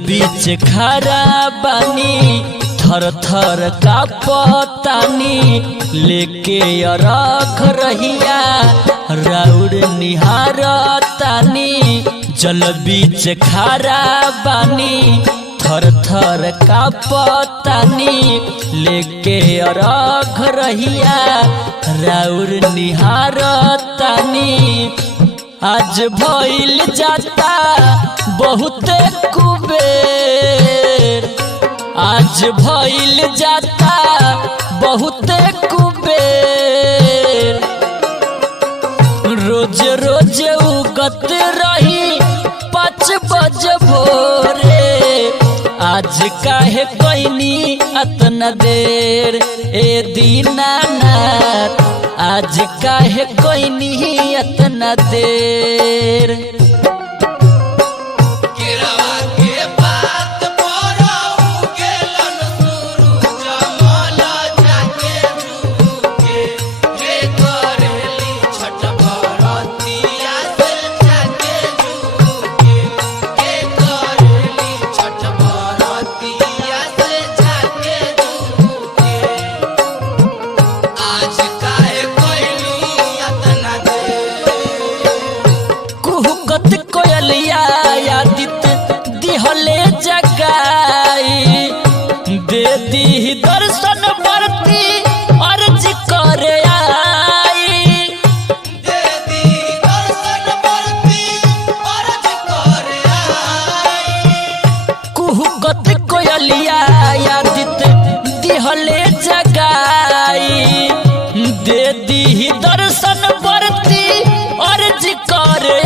बीच खड़ा बानी थर थर का पतानी लेके अरख रहिया राउर निहार तानी। जल बीच खड़ा बानी थर थर का पतानी लेके अरख रहिया राउर निहार तानी। आज भइल जाता बहुत कुबेर, आज भइल जाता बहुत कुबेर। रोज रोज उगत रही 5 बजे भोरे, आज काहे कोइनी अतना देर ए दीनानाथ, आज काहे कोइनी अतना देर। कोयलिया यादित दिहले जगाई, दे दी दर्शन बरती अर्ज करे आई। दे दी दर्शन बरती अर्ज करे आई। कुहुकत कोयलिया यादित दिहले जगाई, दे दी दर्शन बरती अर्ज करे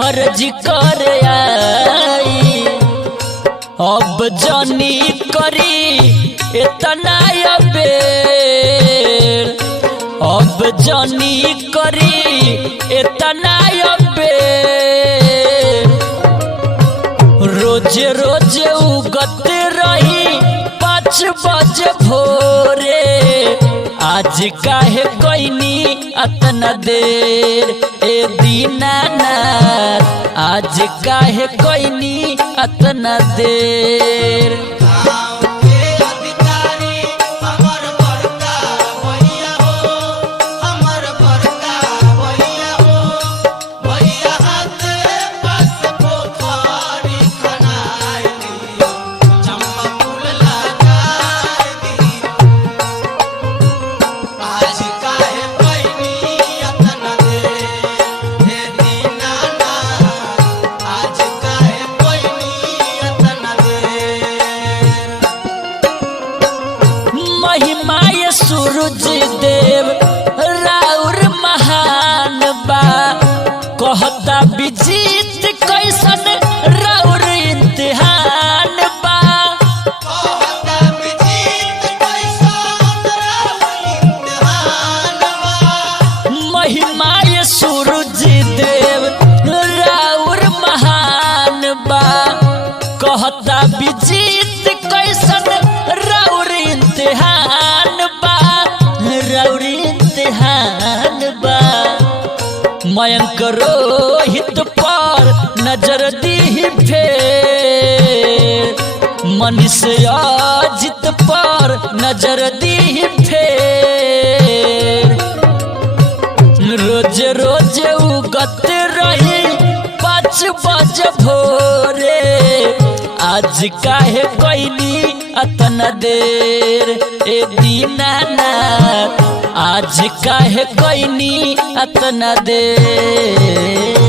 अर्ज कर आई। अब जानी करी इतना बेर, अब जानी करी इतना बेर। रोज रोज उगत रही 5 बजे भोरे, आज काहे कोइनी अतना देर ए दीनानाथ, आज काहे कोइनी अतना देर। महिमाय सूरज देव राउर महान बा, कहता विजीत कैसन राउर इम्तिहान बा। कहता विजीत कैसन राउर इम्तिहान बा। महिमाय सूरज देव राउर महान बा, कहता विजीत कैसन राउर इम्तिहान बा, राउर इम्तिहान बा। मयंक रोहित पर नजर दी फेर, मनीष अजित पर नजर दी फेर। रोज रोज उगत रही 5 बजे भोरे, आज काहे कोइनी अतना देर ए दीनानाथ, आज काहे कोइनी अतना देर।